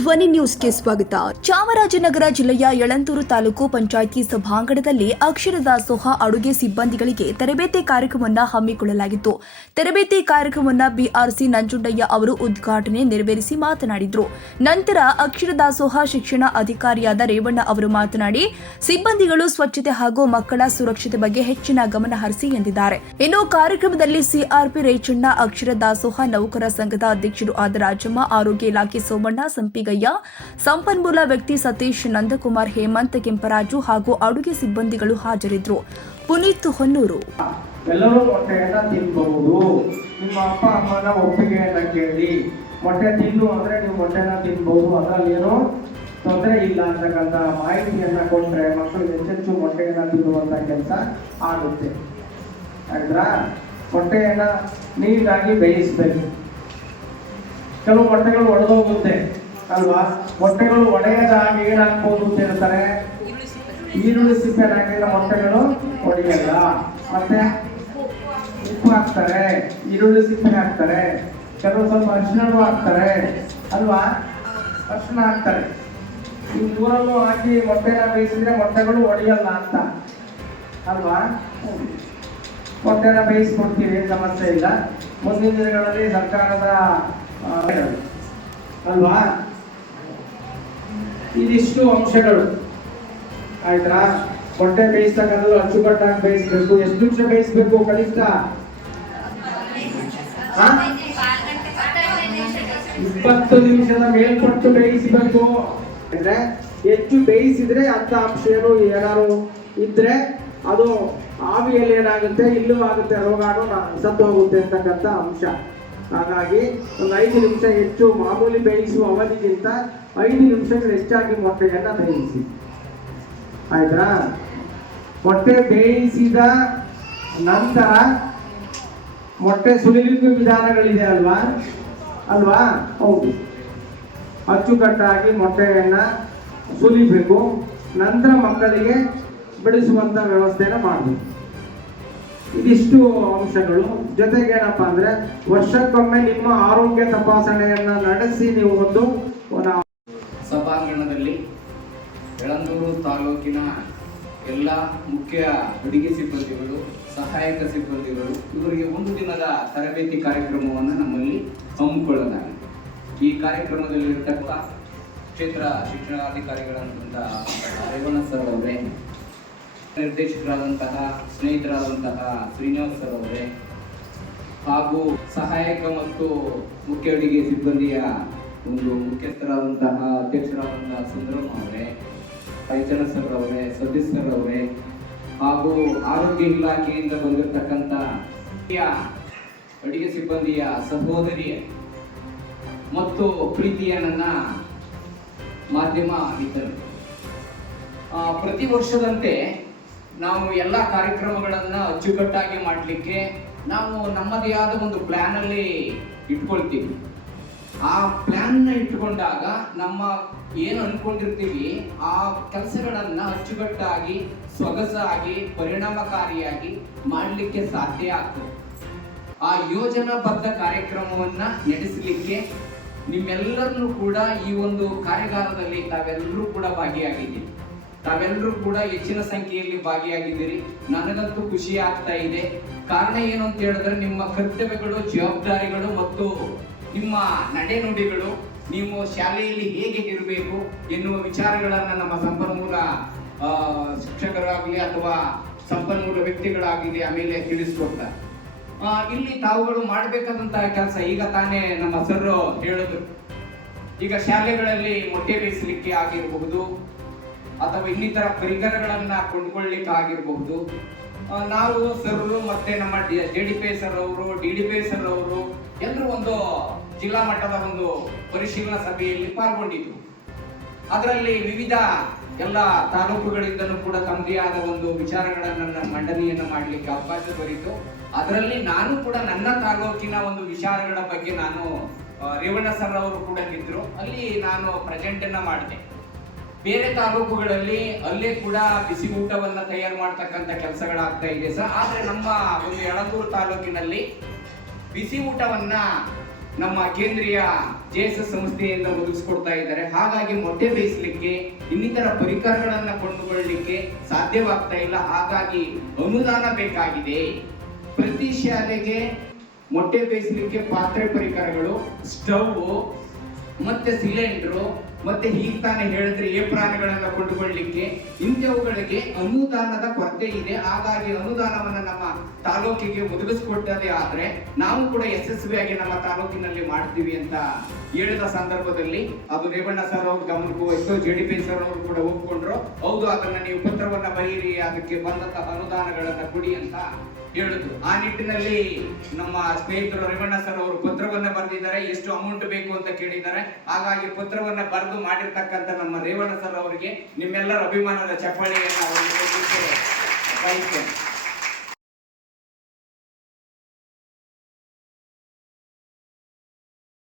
ಧ್ವನಿ ನ್ಯೂಸ್ಗೆ ಸ್ವಾಗತ. ಚಾಮರಾಜನಗರ ಜಿಲ್ಲೆಯ ಯಳಂದೂರು ತಾಲೂಕು ಪಂಚಾಯಿತಿ ಸಭಾಂಗಣದಲ್ಲಿ ಅಕ್ಷರ ದಾಸೋಹ ಅಡುಗೆ ಸಿಬ್ಬಂದಿಗಳಿಗೆ ತರಬೇತಿ ಕಾರ್ಯಕ್ರಮವನ್ನು ಹಮ್ಮಿಕೊಳ್ಳಲಾಗಿತ್ತು. ತರಬೇತಿ ಕಾರ್ಯಕ್ರಮವನ್ನು ಬಿಆರ್ಸಿ ನಂಜುಂಡಯ್ಯ ಅವರು ಉದ್ಘಾಟನೆ ನೆರವೇರಿಸಿ ಮಾತನಾಡಿದರು. ನಂತರ ಅಕ್ಷರ ದಾಸೋಹ ಶಿಕ್ಷಣ ಅಧಿಕಾರಿಯಾದ ರೇವಣ್ಣ ಅವರು ಮಾತನಾಡಿ, ಸಿಬ್ಬಂದಿಗಳು ಸ್ವಚ್ಛತೆ ಹಾಗೂ ಮಕ್ಕಳ ಸುರಕ್ಷತೆ ಬಗ್ಗೆ ಹೆಚ್ಚಿನ ಗಮನ ಹರಿಸಿ ಎಂದಿದ್ದಾರೆ. ಇನ್ನು ಕಾರ್ಯಕ್ರಮದಲ್ಲಿ ಸಿಆರ್ಪಿ ರೇಚಣ್ಣ, ಅಕ್ಷರ ದಾಸೋಹ ನೌಕರ ಸಂಘದ ಅಧ್ಯಕ್ಷರು ಆದ ರಾಜಮ್ಮ, ಆರೋಗ್ಯ ಇಲಾಖೆ ಸೋಮಣ್ಣ, ಸಂಪಿಗಯ್ಯ, ಸಂಪನ್ಮೂಲ ವ್ಯಕ್ತಿ ಸತೀಶ್, ನಂದಕುಮಾರ್, ಹೇಮಂತ್, ಕೆಂಪರಾಜು ಹಾಗೂ ಅಡುಗೆ ಸಿಬ್ಬಂದಿಗಳು ಹಾಜರಿದ್ದರು. ಪುನೀತ್ ಹೊನ್ನೂರು. ಎಲ್ಲರೂ ಮೊಟ್ಟೆಯನ್ನ ತಿನ್ನಬಹುದು. ನಿಮ್ಮ ಅಪ್ಪ ಅಮ್ಮನ ಒಪ್ಪಿಗೆಯನ್ನ ಕೇಳಿ ಮೊಟ್ಟೆ ತಿನ್ನು ಅಂದ್ರೆ ನೀವು ಮೊಟ್ಟೆನ ತಿನ್ಬಹುದು, ಅದರಲ್ಲಿ ಏನೋ ತೊಂದರೆ ಇಲ್ಲ ಅಂತಕ್ಕಂಥ ಮಾಹಿತಿಯನ್ನ ಕೊಟ್ರೆ ಮಕ್ಕಳು ಹೆಚ್ಚೆಚ್ಚು ಮೊಟ್ಟೆಯನ್ನ ತಿನ್ನುವಂತ ಕೆಲಸ ಆಗುತ್ತೆ. ಆಯ್ತಾ? ಮೊಟ್ಟೆಯನ್ನ ನೀರಾಗಿ ಬೇಯಿಸ್ಬೇಕು. ಕೆಲವು ಮೊಟ್ಟೆಗಳು ಒಡೆದೋಗುತ್ತೆ ಅಲ್ವಾ? ಮೊಟ್ಟೆಗಳು ಒಡೆಯದಾಗಿ ಏನಾಗ್ಬೋದು ಅಂತ ಹೇಳ್ತಾರೆ, ಈರುಳ್ಳಿ ಸಿಪ್ಪೆ ಹಾಕಿದ ಮೊಟ್ಟೆಗಳು ಒಡೆಯಲ್ಲ. ಮತ್ತೆ ಉಪ್ಪು ಹಾಕ್ತಾರೆ, ಈರುಳ್ಳಿ ಸಿಪ್ಪೆ ಹಾಕ್ತಾರೆ, ಕೆಲವು ಸ್ವಲ್ಪ ಅರಿಶಿನೂ ಹಾಕ್ತಾರೆ ಅಲ್ವಾ? ಅರಿಶಿನ ಹಾಕ್ತಾರೆ. ಈ ಮೂರನ್ನು ಹಾಕಿ ಮೊಟ್ಟೆನ ಬೇಯಿಸಿದ್ರೆ ಮೊಟ್ಟೆಗಳು ಒಡೆಯಲ್ಲ ಅಂತ ಅಲ್ವಾ? ಮೊಟ್ಟೆನ ಬೇಯಿಸ್ಕೊಡ್ತೀವಿ, ಸಮಸ್ಯೆ ಇಲ್ಲ. ಮುಂದಿನ ದಿನಗಳಲ್ಲಿ ಸರ್ಕಾರದ ಅಲ್ವಾ? ಇದಿಷ್ಟು ಅಂಶಗಳು ಆಯ್ತಾ? ಮೊಟ್ಟೆ ಬೇಯಿಸ್ತಕ್ಕಂಥದ್ದು ಅಚ್ಚುಕಟ್ಟಾಗಿ ಬೇಯಿಸ್ಬೇಕು. ಎಷ್ಟು ನಿಮಿಷ ಬೇಯಿಸ್ಬೇಕು ಕನಿಷ್ಠ? 20 ನಿಮಿಷದ ಮೇಲ್ಪಟ್ಟು ಬೇಯಿಸಬೇಕು. ಅಂದ್ರೆ ಹೆಚ್ಚು ಬೇಯಿಸಿದ್ರೆ ಅಂತ ಅಂಶ ಏನಾರು ಇದ್ರೆ ಅದು ಆವಿಯಲ್ಲಿ ಏನಾಗುತ್ತೆ, ಇಲ್ಲೂ ಆಗುತ್ತೆ, ರೋಗಾಣು ಸತ್ತು ಹೋಗುತ್ತೆ ಅಂತಕ್ಕಂಥ ಅಂಶ. ಹಾಗಾಗಿ ಒಂದು 5 ನಿಮಿಷ ಹೆಚ್ಚು ಮಾಮೂಲಿ ಬೇಯಿಸುವ ಅವಧಿಗಿಂತ 5 ನಿಮಿಷಗಳು ಹೆಚ್ಚಾಗಿ ಮೊಟ್ಟೆಯನ್ನ ಬೇಯಿಸಿ. ಆಯ್ತಾ? ಮೊಟ್ಟೆ ಬೇಯಿಸಿದ ನಂತರ ಮೊಟ್ಟೆ ಸುಲಿಲಿಕ್ಕೂ ವಿಧಾನಗಳಿದೆ ಅಲ್ವಾ? ಹೌದು. ಅಚ್ಚುಕಟ್ಟಾಗಿ ಮೊಟ್ಟೆಯನ್ನ ಸುಲಿಬೇಕು. ನಂತರ ಮಕ್ಕಳಿಗೆ ಬೆಳೆಸುವಂತ ವ್ಯವಸ್ಥೆನ ಮಾಡಬೇಕು. ಇದಿಷ್ಟು ಅಂಶಗಳು. ಜೊತೆಗೆ ಏನಪ್ಪಾ ಅಂದ್ರೆ ವರ್ಷಕ್ಕೊಮ್ಮೆ ನಿಮ್ಮ ಆರೋಗ್ಯ ತಪಾಸಣೆಯನ್ನ ನಡೆಸಿ ನೀವು ಒಂದು ಸಭಾಂಗಣದಲ್ಲಿ ಯಳಂದೂರು ತಾಲೂಕಿನ ಎಲ್ಲ ಮುಖ್ಯ ಅಡುಗೆ ಸಿಬ್ಬಂದಿಗಳು, ಸಹಾಯಕ ಸಿಬ್ಬಂದಿಗಳು ಇವರಿಗೆ ಒಂದು ದಿನದ ತರಬೇತಿ ಕಾರ್ಯಕ್ರಮವನ್ನು ನಮ್ಮಲ್ಲಿ ಹಮ್ಮಿಕೊಳ್ಳಲಾಗಿದೆ. ಈ ಕಾರ್ಯಕ್ರಮದಲ್ಲಿರ್ತಕ್ಕ ಕ್ಷೇತ್ರ ಶಿಕ್ಷಣಾಧಿಕಾರಿಗಳಾದಂತಹ ರೇವಣ್ಣ ಸರ್ ಅವರೇ, ನಿರ್ದೇಶಕರಾದಂತಹ ಸ್ನೇಹಿತರಾದಂತಹ ಶ್ರೀನಿವಾಸ್ ಸರ್ ಅವರೇ, ಹಾಗೂ ಸಹಾಯಕ ಮತ್ತು ಮುಖ್ಯ ಅಡುಗೆ ಸಿಬ್ಬಂದಿಯ ಒಂದು ಮುಖ್ಯಸ್ಥರಾದಂತಹ ಅಧ್ಯಕ್ಷರಾದಂತಹ ಸುಂದರಮ್ಮ ಅವರೇ, ರೈಚನ ಸರ್ ಅವರೇ, ಸತೀಶ್ ಸರ್ ಅವರೇ, ಹಾಗೂ ಆರೋಗ್ಯ ಇಲಾಖೆಯಿಂದ ಬಂದಿರತಕ್ಕಂಥ ಅಡುಗೆ ಸಿಬ್ಬಂದಿಯ ಸಹೋದರಿಯ ಮತ್ತು ಪ್ರೀತಿಯ ನನ್ನ ಮಾಧ್ಯಮ ಮಿತ್ರರು, ಪ್ರತಿ ವರ್ಷದಂತೆ ನಾವು ಎಲ್ಲ ಕಾರ್ಯಕ್ರಮಗಳನ್ನು ಅಚ್ಚುಕಟ್ಟಾಗಿ ಮಾಡಲಿಕ್ಕೆ ನಾವು ನಮ್ಮದೇ ಆದ ಒಂದು ಪ್ಲಾನ್ ಅಲ್ಲಿ ಇಟ್ಕೊಳ್ತೀವಿ. ಆ ಪ್ಲಾನ್ನ ಇಟ್ಕೊಂಡಾಗ ನಮ್ಮ ಏನು ಅನ್ಕೊಂಡಿರ್ತೀವಿ ಆ ಕೆಲಸಗಳನ್ನ ಅಚ್ಚುಕಟ್ಟಾಗಿ, ಸೊಗಸಾಗಿ, ಪರಿಣಾಮಕಾರಿಯಾಗಿ ಮಾಡಲಿಕ್ಕೆ ಸಾಧ್ಯ ಆಗ್ತದೆ. ಆ ಯೋಜನಾಬದ್ಧ ಕಾರ್ಯಕ್ರಮವನ್ನ ನಡೆಸಲಿಕ್ಕೆ ನಿಮ್ಮೆಲ್ಲರನ್ನು ಕೂಡ ಈ ಒಂದು ಕಾರ್ಯಾಗಾರದಲ್ಲಿ ತಾವೆಲ್ಲರೂ ಕೂಡ ಭಾಗಿಯಾಗಿದ್ದೀರಿ. ತಾವೆಲ್ಲರೂ ಕೂಡ ಹೆಚ್ಚಿನ ಸಂಖ್ಯೆಯಲ್ಲಿ ಭಾಗಿಯಾಗಿದ್ದೀರಿ. ನನಗಂತೂ ಖುಷಿ ಆಗ್ತಾ ಇದೆ. ಕಾರಣ ಏನು ಅಂತ ಹೇಳಿದ್ರೆ ನಿಮ್ಮ ಕರ್ತವ್ಯಗಳು, ಜವಾಬ್ದಾರಿಗಳು ಮತ್ತು ನಿಮ್ಮ ನಡೆನುಡಿಗಳು, ನೀವು ಶಾಲೆಯಲ್ಲಿ ಹೇಗೆ ಇರಬೇಕು ಎನ್ನುವ ವಿಚಾರಗಳನ್ನು ನಮ್ಮ ಸಂಪನ್ಮೂಲ ಶಿಕ್ಷಕರಾಗಲಿ ಅಥವಾ ಸಂಪನ್ಮೂಲ ವ್ಯಕ್ತಿಗಳಾಗಲಿ ಆಮೇಲೆ ತಿಳಿಸ್ಕೊಡ್ತಾರೆ. ಇಲ್ಲಿ ತಾವುಗಳು ಮಾಡಬೇಕಾದಂತಹ ಕೆಲಸ ಈಗ ತಾನೇ ನಮ್ಮ ಸರ್ ಹೇಳಿದ್ರು. ಈಗ ಶಾಲೆಗಳಲ್ಲಿ ಮೊಟ್ಟೆ ಬೇಯಿಸಲಿಕ್ಕೆ ಆಗಿರಬಹುದು ಅಥವಾ ಇನ್ನಿತರ ಪರಿಕರಗಳನ್ನ ಕೊಂಡ್ಕೊಳ್ಳಿಕ್ಕೆ ಆಗಿರಬಹುದು. ನಾವು ಸರ್ರು ಮತ್ತೆ ನಮ್ಮ JDP ಸರ್ ಅವರು, DDP ಸರ್ ಅವರು ಎಲ್ಲರೂ ಒಂದು ಜಿಲ್ಲಾ ಮಟ್ಟದ ಒಂದು ಪರಿಶೀಲನಾ ಸಭೆಯಲ್ಲಿ ಪಾಲ್ಗೊಂಡಿದ್ರು. ಅದರಲ್ಲಿ ವಿವಿಧ ಎಲ್ಲ ತಾಲೂಕುಗಳಿಂದಲೂ ಕೂಡ ತಮ್ಮದೇ ಆದ ಒಂದು ವಿಚಾರಗಳನ್ನ ಮಂಡನೆಯನ್ನ ಮಾಡಲಿಕ್ಕೆ ಅವಕಾಶ ದೊರೆಯಿತು. ಅದರಲ್ಲಿ ನಾನು ಕೂಡ ನನ್ನ ತಾಲೂಕಿನ ಒಂದು ವಿಚಾರಗಳ ಬಗ್ಗೆ ನಾನು ರೇವಣ್ಣ ಸರ್ ಅವರು ಕೂಡ ಇದ್ರು, ಅಲ್ಲಿ ನಾನು ಪ್ರೆಸೆಂಟ್ ಅನ್ನ ಮಾಡಿದೆ. ಬೇರೆ ತಾಲೂಕುಗಳಲ್ಲಿ ಅಲ್ಲೇ ಕೂಡ ಬಿಸಿ ಊಟವನ್ನ ತಯಾರು ಮಾಡ್ತಕ್ಕಂಥ ಕೆಲಸಗಳಾಗ್ತಾ ಇದೆ ಸರ್. ಆದ್ರೆ ನಮ್ಮ ಒಂದು ಯಳಂದೂರು ತಾಲೂಕಿನಲ್ಲಿ ಬಿಸಿ ಊಟವನ್ನ ನಮ್ಮ ಕೇಂದ್ರೀಯ JSS ಸಂಸ್ಥೆಯಿಂದ ಒದಗಿಸ್ಕೊಡ್ತಾ ಇದ್ದಾರೆ. ಹಾಗಾಗಿ ಮೊಟ್ಟೆ ಬೇಯಿಸಲಿಕ್ಕೆ ಇನ್ನಿತರ ಪರಿಕರಗಳನ್ನ ಕೊಂಡುಕೊಳ್ಳಲಿಕ್ಕೆ ಸಾಧ್ಯವಾಗ್ತಾ ಇಲ್ಲ. ಹಾಗಾಗಿ ಅನುದಾನ ಬೇಕಾಗಿದೆ. ಪ್ರತಿ ಶಾಲೆಗೆ ಮೊಟ್ಟೆ ಬೇಯಿಸಲಿಕ್ಕೆ ಪಾತ್ರೆ ಪರಿಕರಗಳು, ಸ್ಟವ್ ಮತ್ತೆ ಸಿಲಿಂಡರ್ ಮತ್ತೆ ಹೀಗೆ ತಾನೇ ಹೇಳಿದ್ರೆ ಏಪ್ರಾನ್ಗಳನ್ನ ಕೊಂಡುಕೊಳ್ಳಲಿಕ್ಕೆ ಇಂಥವುಗಳಿಗೆ ಅನುದಾನದ ಕೊರತೆ ಇದೆ. ಹಾಗಾಗಿ ಅನುದಾನವನ್ನ ನಮ್ಮ ತಾಲೂಕಿಗೆ ಒದಗಿಸಿಕೊಟ್ಟದೇ ಆದ್ರೆ ನಾವು ಕೂಡ ಯಶಸ್ವಿಯಾಗಿ ನಮ್ಮ ತಾಲೂಕಿನಲ್ಲಿ ಮಾಡ್ತೀವಿ ಅಂತ ಹೇಳಿದ ಸಂದರ್ಭದಲ್ಲಿ ಅದು ರೇವಣ್ಣ ಸರ್ ಅವ್ರ ಗಮನಕ್ಕೂ ಹೋಯ್ತು. JDP ಸರ್ ಅವರು ಕೂಡ ಒಪ್ಕೊಂಡ್ರು. ಹೌದು, ಅದನ್ನ ನೀವು ಪತ್ರವನ್ನ ಬರೀರಿ, ಅದಕ್ಕೆ ಬಂದಂತಹ ಅನುದಾನಗಳನ್ನ ಕೊಡಿ ಅಂತ ಹೇಳಿದ್ರು. ಆ ನಿಟ್ಟಿನಲ್ಲಿ ನಮ್ಮ ಸ್ನೇಹಿತರು ರೇವಣ್ಣ ಸರ್ ಅವರು ಪತ್ರವನ್ನ ಬರೆದಿದ್ದಾರೆ. ಎಷ್ಟು ಅಮೌಂಟ್ ಬೇಕು ಅಂತ ಕೇಳಿದ್ದಾರೆ. ಹಾಗಾಗಿ ಪತ್ರವನ್ನ ಬರೆದು ಮಾಡಿರ್ತಕ್ಕಂಥ ನಮ್ಮ ರೇವಣ್ಣ ಸರ್ ಅವರಿಗೆ ನಿಮ್ಮೆಲ್ಲರ ಅಭಿಮಾನದ ಚಪ್ಪಾಳೆಯನ್ನ ಅವರಿಗೆ ಬಯಸ್ತೇನೆ.